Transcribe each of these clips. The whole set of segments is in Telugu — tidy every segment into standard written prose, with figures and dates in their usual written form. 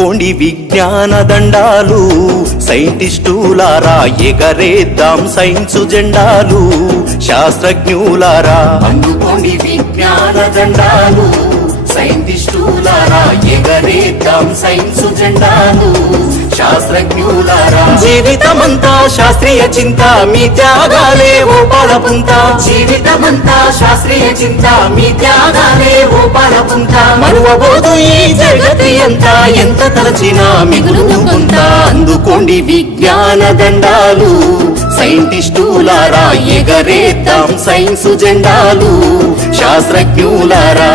అందుకోండి విజ్ఞాన దండాలు, సైంటిస్టులారా ఎగరేద్దాం సైన్సు జెండాలు, శాస్త్రజ్ఞులారా అందుకోండి విజ్ఞాన దండాలు, సైంటిస్టులారా ఎగరేద్దాం సైన్సు జెండాలు, శాస్త్రజ్ఞులారా. జీవితమంతా శాస్త్రీయ చింత మీ త్యాగాలే ఓ పాలపుంత, జీవితమంతా శాస్త్రీయ చింత మీ త్యాగాలే ఓ పాలపుంత. మరువబోదు ఈ జగతి అంతా ఎంత తలచినా మిగులును కొంత. అందుకోండి విజ్ఞాన దండాలు, సైంటిస్టులారా ఎగరేద్దాం సైన్సు జెండాలు, శాస్త్రజ్ఞులారా.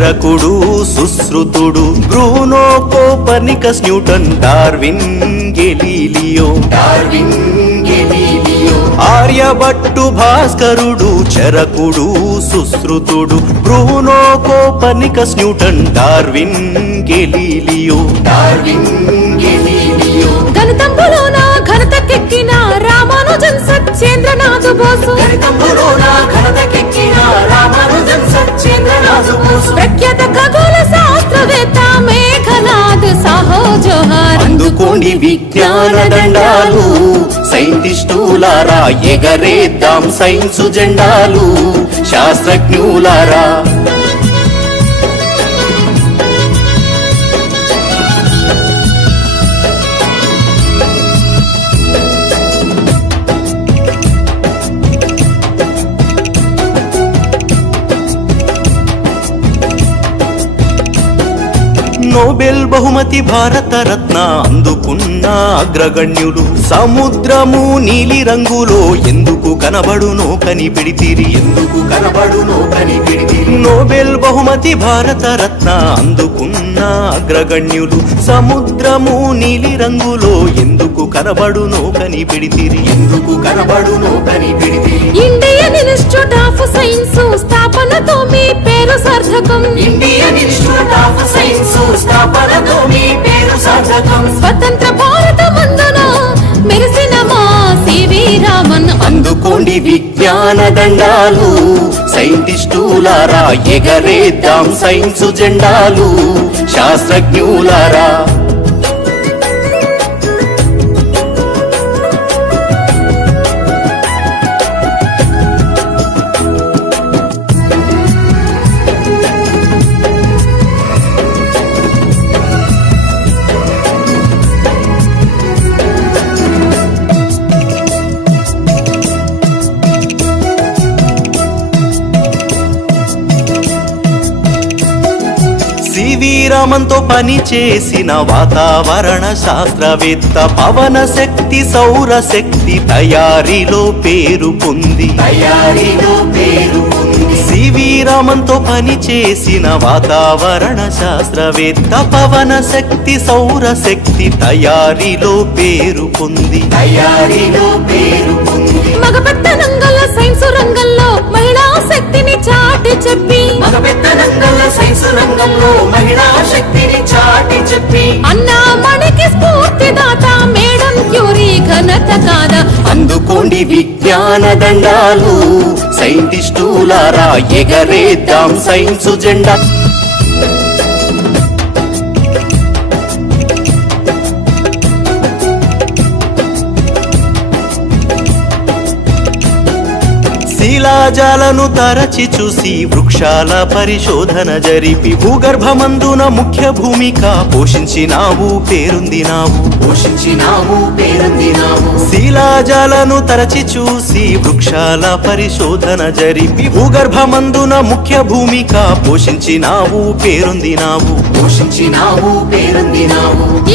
జరకుడు సుశ్రుతుడు Bruno Copernicus Newton Darwin Galileo, Aryabhatta భాస్కరుడు చరకుడు సుశ్రుతుడు Bruno Copernicus Newton Darwin Galileo. గణితంబులోన ఘనతకెక్కిన రామానుజన్ సత్యేంద్రనాథ్ బోసు, ప్రఖ్యాత ఖగోళ శాస్త్రవేత్త మేఘనాథ్ సాహో జోహార్. అందుకోండి విజ్ఞాన దండాలు, సైంటిస్టులారా ఎగరేద్దాం సైన్సు జెండాలు, శాస్త్రజ్ఞులారా. నోబెల్ బహుమతి భారత రత్న అందుకున్న అగ్రగణ్యులు, సముద్రము నీలి రంగులో ఎందుకు కనబడునో కనిపెడితిరి, ఎందుకు కనబడునో కనిపెడితిరి. నోబెల్ బహుమతి భారత రత్న అందుకున్న అగ్రగణ్యులు, సముద్రము నీలి రంగులో ఎందుకు కనబడునో కనిపెడితిరి, ఎందుకు కనబడునో కనిపెడితిరి. ఇండియన్ ఇన్స్టిట్యూట్ ఆఫ్ సైన్స్ స్థాపనతో మీ పేరు సార్థకం, ఇండియన్ ఇన్స్టిట్యూట్ ఆఫ్ సైన్స్ స్థాపనతో మీ పేరు సార్థకం. స్వతంత్ర భారత మందున మెరిసిన మా సివి రామన్. అందుకోండి విజ్ఞాన దండాలు, సైంటిస్టులారా ఎగరేద్దాం సైన్సు జెండాలు, శాస్త్రజ్ఞులారా. సివి రామన్తో పని చేసిన వాతావరణ శాస్త్రవేత్త, పవన శక్తి సౌర శక్తి తయారీలో పేరు పొంది, సివి రామన్తో పని చేసిన వాతావరణ శాస్త్రవేత్త, పవన శక్తి సౌర శక్తి తయారీలో పేరు పొంది, మగపెత్తనంగల సైన్స్ రంగంలో మహిళా శక్తిని చాటి చెప్పి, అన్నామణికి స్ఫూర్తిదాత మేడం క్యూరీ ఘనత కాదా. అందుకోండి విజ్ఞాన దండాలు, సైంటిస్టులారా ఎగరేద్దాం సైన్సు జెండా. శిలాజాలను తరచి చూసి వృక్షాల పరిశోధన జరిపి, భూగర్భమందున ముఖ్య భూమిక పోషించినావు పేరొందినావు, శిలాజాలను తరచి చూసి వృక్షాల పరిశోధన జరిపి, భూగర్భమందున ముఖ్య భూమిక పోషించినావు పేరొందినావు,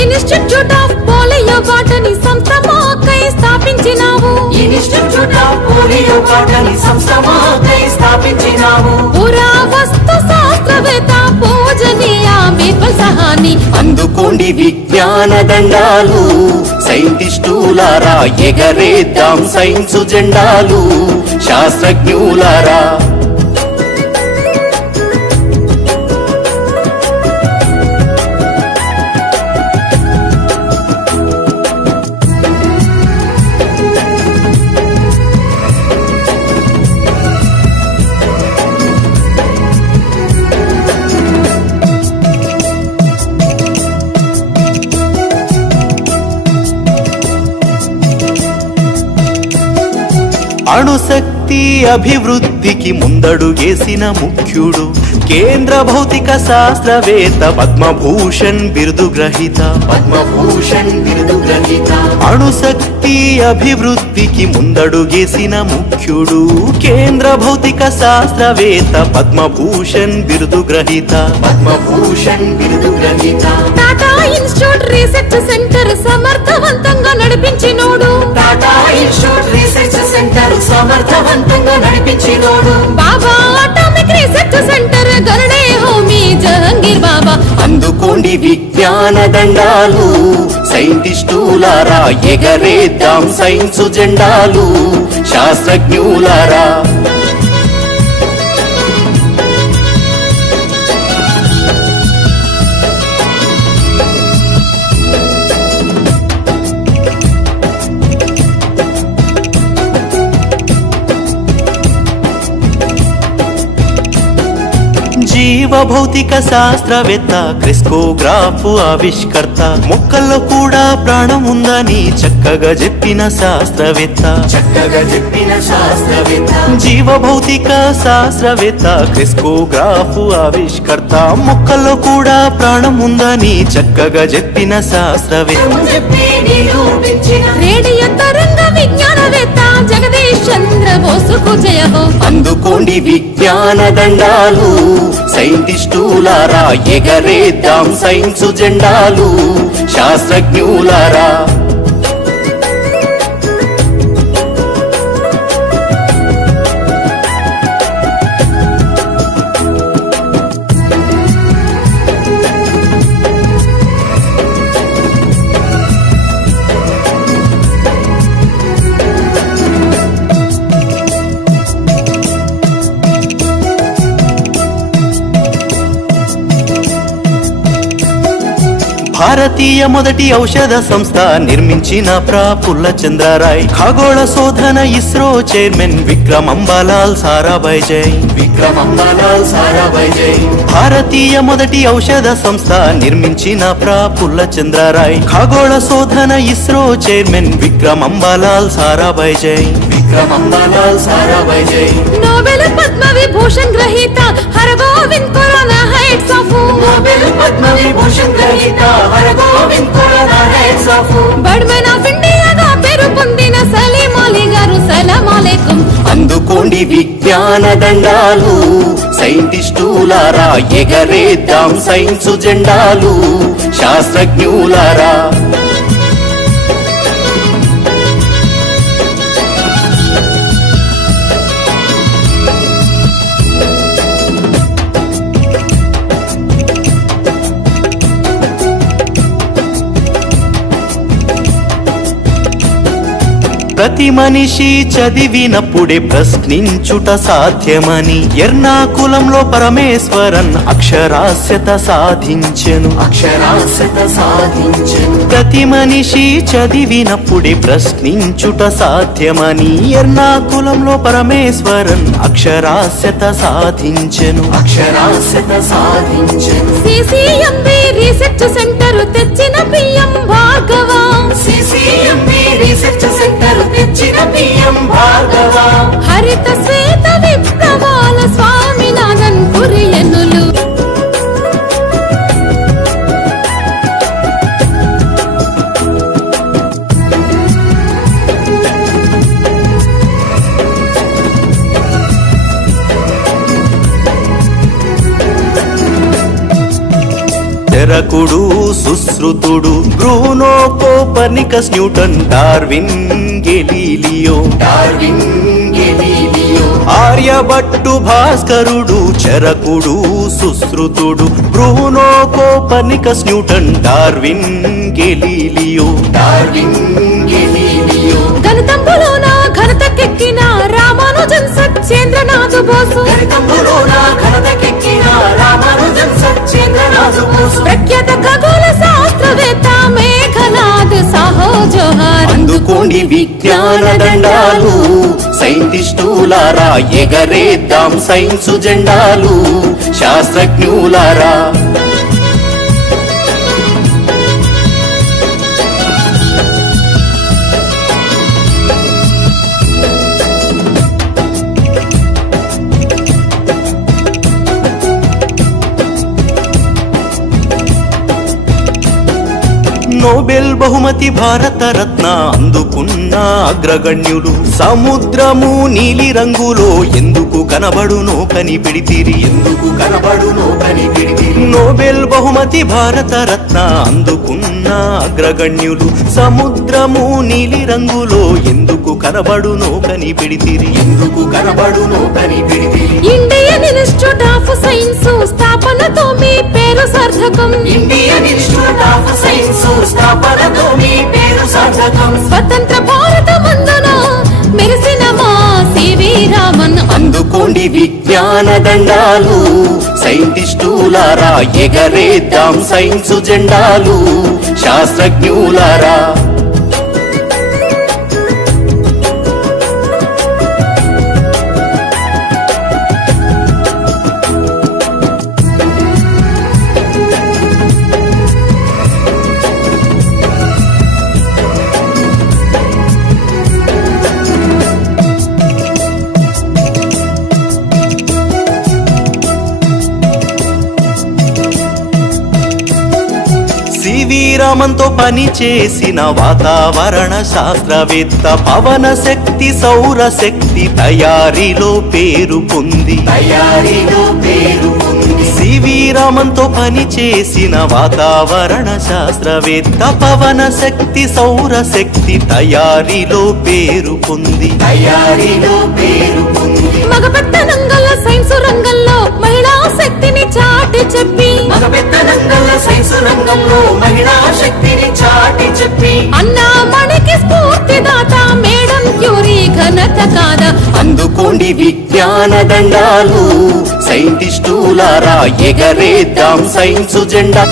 ఇన్స్టిట్యూట్ ఆఫ్ పోలియో బాటనీ సంస్థ మాకై స్థాపించినావు, పురావస్తు శాస్త్రవేత్త పూజనీయ బీర్బల్ సహాని. అందుకోండి విజ్ఞాన దండాలు, సైంటిస్టులారా ఎగరేద్దాం సైన్సు జెండాలు, శాస్త్రజ్ఞులారా. అణుశక్తి అభివృద్ధికి ముందడుగేసిన ముఖ్యుడు కేంద్ర భౌతిక శాస్త్రవేత్త పద్మభూషణ్ బిరుదు గ్రహీత పద్మభూషణ్ బిరుదు గ్రహీత అణుశక్తి అభివృద్ధికి ముందడుగేసిన ముఖ్యుడు కేంద్ర భౌతిక శాస్త్రవేత్త పద్మభూషణ్ బిరుదు గ్రహీత పద్మభూషణ్ బిరుదు గ్రహీత టాటా ఇన్స్టిట్యూట్ రీసెర్చ్ సెంటర్ సమర్థవంతంగా నడిపించినోడు టాటా ఇన్స్టిట్యూట్ రీసెర్చ్ సెంటర్ సమర్థవంతంగా నడిపించినోడు బాబా అటామిక్ రీసెర్చ్ సెంటర్ గరుడే హోమీ జహంగీర్ బాబా అందుకోండి విజ్ఞాన దండాలు సైంటిస్టులారా ఎగరేద్దాం సైన్స్ జెండాలు శాస్త్రజ్ఞులారా జీవ భౌతిక శాస్త్రవేత్త క్రిస్కోగ్రాఫ్ ఆవిష్కర్త మొక్కల్లో కూడా ప్రాణం ఉందని చక్కగా చెప్పిన శాస్త్రవేత్త చక్కగా చెప్పిన శాస్త్రవేత్త జీవ భౌతిక శాస్త్రవేత్త క్రిస్కోగ్రాఫ్ ఆవిష్కర్త మొక్కల్లో కూడా ప్రాణం ఉందని చక్కగా చెప్పిన శాస్త్రవేత్త చెప్పి నిరూపించిన రేడియో తరంగ విజ్ఞానవేత్త జగదీష్ చంద్ర బోసుకు జయ హో అందుకోండి విజ్ఞాన దండాలు సైంటిస్టులారా ఎగరేద్దాం సైన్స్ జెండాలు శాస్త్రజ్ఞులారా భారతీయ మొదటి ఔషధ సంస్థ నిర్మించిన ప్రాపుల్ల చంద్రరాయ్ ఖగోళ శోధన ఇస్రో చైర్మన్ విక్రమ్ అంబాలాల్ సారాభాయ్ జై విక్రమ్ అంబాలాల్ సారాభాయ్ జై భారతీయ మొదటి ఔషధ సంస్థ నిర్మించిన ప్రాపుల్ల చంద్రరాయ్ ఖగోళ శోధన ఇస్రో చైర్మన్ విక్రమ్ అంబాలాల్ సారాభాయ్ జై విక్రమ్ అంబాలాల్ సారాభాయ్ జై నోబెల్ పద్మ విభూషణ్ గ్రహీత Hargovind Khurana heads of Nobel Padma Vibhushan గ్రహీత Hargovind Khurana heads of బర్డ్మెన్ of ఇండియాగా పేరు పొందిన సలీం అలీ గారు సలాం అలైకుం అందుకోండి విజ్ఞాన దండాలు సైంటిస్టులారా ఎగరేద్దాం సైన్స్ జెండాలు శాస్త్రజ్ఞులారా ప్రతి మనిషి చదివినప్పుడే ప్రశ్నించుట సాధ్యమని ఎర్నాకులంలో పరమేశ్వరన్ అక్షరాస్యత సాధించెను అక్షరాస్యత సాధించెను ప్రతి మనిషి చదివినప్పుడే ప్రశ్నించుట సాధ్యమని ఎర్నాకులంలో పరమేశ్వరన్ అక్షరాస్యత సాధించెను అక్షరాస్యత సాధించెను సిసిఎంబి రీసెర్చ్ సెంటర్ తెచ్చిన PM Bhargava CCMB research centre తెచ్చిన పిఎం భార్గవ హరిత శ్వేత విప్లవాల స్వామినాథన్ కురియనులు తెరకుడు సుశ్రుతుడు Bruno Copernicus Newton Darwin Galileo Darwin Galileo Aryabhatta భాస్కరుడు చరకుడు సుశ్రుతుడు Bruno Copernicus Newton Darwin Galileo Darwin Galileo గణితంబులోన ఘనతకెక్కిన రామానుజన్ సత్యేంద్రనాథ్ బోసు గణితంబులోన ఘనతకెక్కిన రామానుజన్ సత్యేంద్రనాథ్ బోసు ప్రఖ్యాత ఖగోళ శాస్త్రవేత్త మేఘనాథ్ సాహో జోహార్ అందుకోండి విజ్ఞాన దండాలు సైంటిస్టులారా ఎగరేద్దాం సైన్స్ జెండాలు శాస్త్రజ్ఞులారా నోబెల్ బహుమతి భారత రత్న అందుకున్న అగ్రగణ్యులు సముద్రము నీలి రంగులో ఎందుకు కనబడునో కనిపెడితిరి ఎందుకు కనబడునో కనిపెడితిరి నోబెల్ బహుమతి భారత రత్న అందుకున్న అగ్రగణ్యులు సముద్రము నీలి రంగులో ఎందుకు కనబడునో కనిపెడితిరి ఎందుకు కనబడునో కనిపెడితిరి ఇండియన్ ఇన్స్టిట్యూట్ ఆఫ్ సైన్స్ స్థాపనతో మీ పేరు సార్థకం ఇండియన్ ఇన్స్టిట్యూట్ ఆఫ్ సైన్స్ స్థాపనతో మీ పేరు సార్థకం స్వతంత్ర భారత మందున మెరిసిన మా సివి రామన్ అందుకోండి విజ్ఞాన దండాలు సైంటిస్టులారా ఎగరేద్దాం సైన్స్ జెండాలు శాస్త్రజ్ఞులారా రామన్తో పని చేసిన వాతావరణ శాస్త్రవేత్త పవన శక్తి సౌర శక్తి తయారీలో పేరు పొంది సివి రామన్తో పని చేసిన వాతావరణ శాస్త్రవేత్త పవన శక్తి సౌర శక్తి తయారీలో పేరు పొంది మగపెత్తనంగల సైన్స్ రంగంలో మహిళా శక్తిని చాటి చెప్పి సైన్స్ రంగంలో మహిళా శక్తిని చాటి చెప్పి అన్నామణికి స్ఫూర్తిదాత మేడం క్యూరీ ఘనత కాదా అందుకోండి విజ్ఞాన దండాలు సైంటిస్టులారా ఎగరేద్దాం సైన్స్ జెండా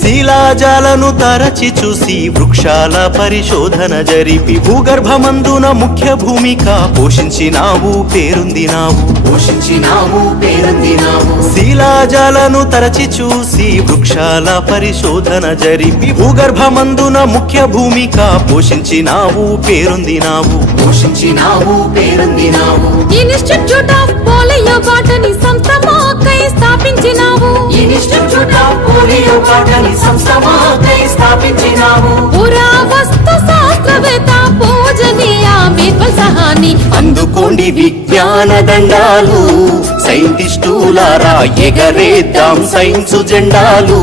శిలాజాలను తరచి చూసి వృక్షాల పరిశోధన జరిపి భూగర్భమందున ముఖ్య భూమిక పోషించినావు పేరొందినావు శిలాజాలను తరచి చూసి వృక్షాల పరిశోధన జరిపి భూగర్భమందున ముఖ్య భూమిక పోషించినావు పేరొందినావు ఇన్స్టిట్యూట్ ఆఫ్ పోలియో బాటనీ సంస్థ మాకై స్థాపించినావు పురావస్తు శాస్త్రవేత్త పూజనీయ బీర్బల్ సహాని అందుకోండి విజ్ఞాన దండాలు సైంటిస్టులారా ఎగరేద్దాం సైన్స్ జెండాలు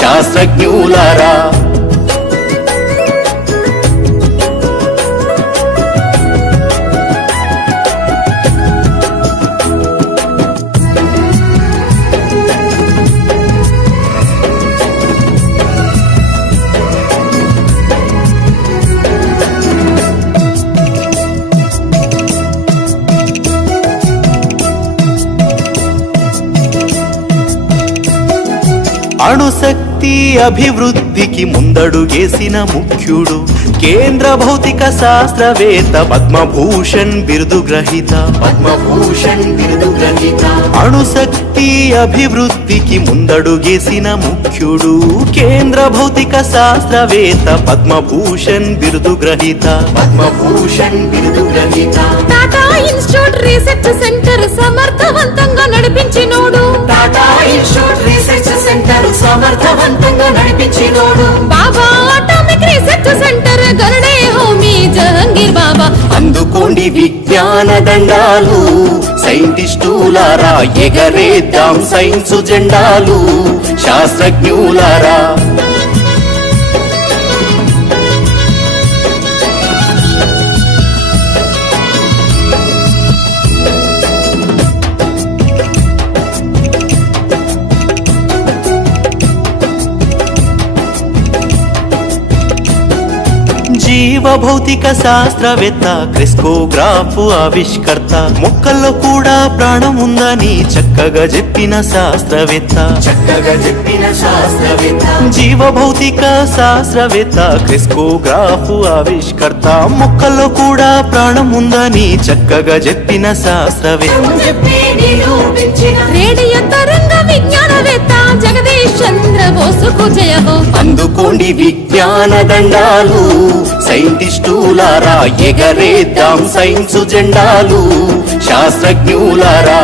శాస్త్రజ్ఞులారా అణుశక్తి అభివృద్ధికి ముందడుగేసిన ముఖ్యుడు కేంద్ర భౌతిక శాస్త్రవేత్త పద్మభూషణ్ బిరుదు గ్రహీత అణుశక్తి అభివృద్ధికి ముందడుగేసిన ముఖ్యుడు కేంద్ర భౌతిక శాస్త్రవేత్త పద్మభూషణ్ బిరుదు గ్రహీత టాటా ఇన్స్టిట్యూట్ రీసెర్చ్ సెంటర్ సమర్థవంతంగా నడిపించినోడు బాబా అటామిక్ రీసెర్చ్ సెంటర్ గరుడే హోమీ జహంగీర్ బాబా అందుకోండి విజ్ఞాన దండాలు సైంటిస్టులారా ఎగరేద్దాం సైన్స్ జెండాలు శాస్త్రజ్ఞులారా జీవ భౌతిక శాస్త్రవేత్త క్రిస్కోగ్రాఫ్ ఆవిష్కర్త మొక్కల్లో కూడా ప్రాణం ఉందని చక్కగా చెప్పిన శాస్త్రవేత్త జీవ భౌతిక శాస్త్రవేత్త క్రిస్కోగ్రాఫ్ ఆవిష్కర్త మొక్కల్లో కూడా ప్రాణం ఉందని చక్కగా చెప్పిన శాస్త్రవేత్త రేడియో తరంగ విజ్ఞానవేత్త జగదీష్ చంద్ర బోసు బాబు జయహో. అందుకోండి విజ్ఞాన దండాలు సైంటిస్టులారా, ఎగరేద్దాం సైన్స్ జెండాలు శాస్త్రజ్ఞులారా.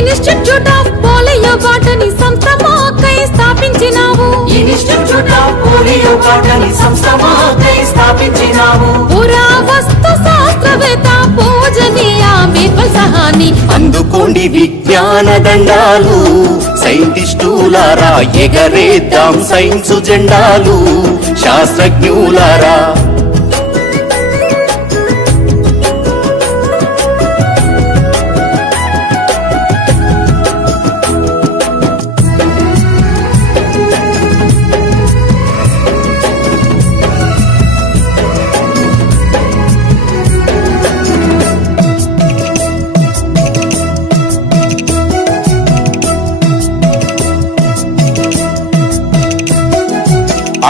ఇన్స్టిట్యూట్ ఆఫ్ పోలియో బాటనీ సంస్థ మాకై స్థాపించినావు. ఇన్స్టిట్యూట్ ఆఫ్ పోలియో బాటనీ సంస్థ మాకై స్థాపించినావు. పురావస్తు శాస్త్రవేత్త పూజనీయ బీర్బల్ సహాని. అందుకోండి విజ్ఞాన దండాలు సైంటిస్టులారా, ఎగరేద్దాం సైన్స్ జెండాలు శాస్త్రజ్ఞులారా.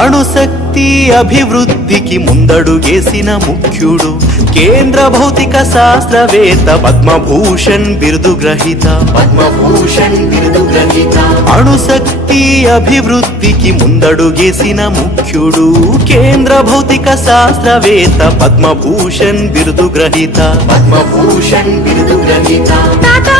అణుశక్తి అభివృద్ధికి ముందడుగేసిన ముఖ్యుడు కేంద్ర భౌతిక శాస్త్రవేత్త పద్మభూషణ్ బిరుదు గ్రహీత. పద్మభూషణ్ బిరుదు గ్రహీత. అణుశక్తి అభివృద్ధికి ముందడుగేసిన ముఖ్యుడు కేంద్ర భౌతిక శాస్త్రవేత్త పద్మభూషణ్ బిరుదు గ్రహీత. పద్మభూషణ్ బిరుదు గ్రహీత. టాటా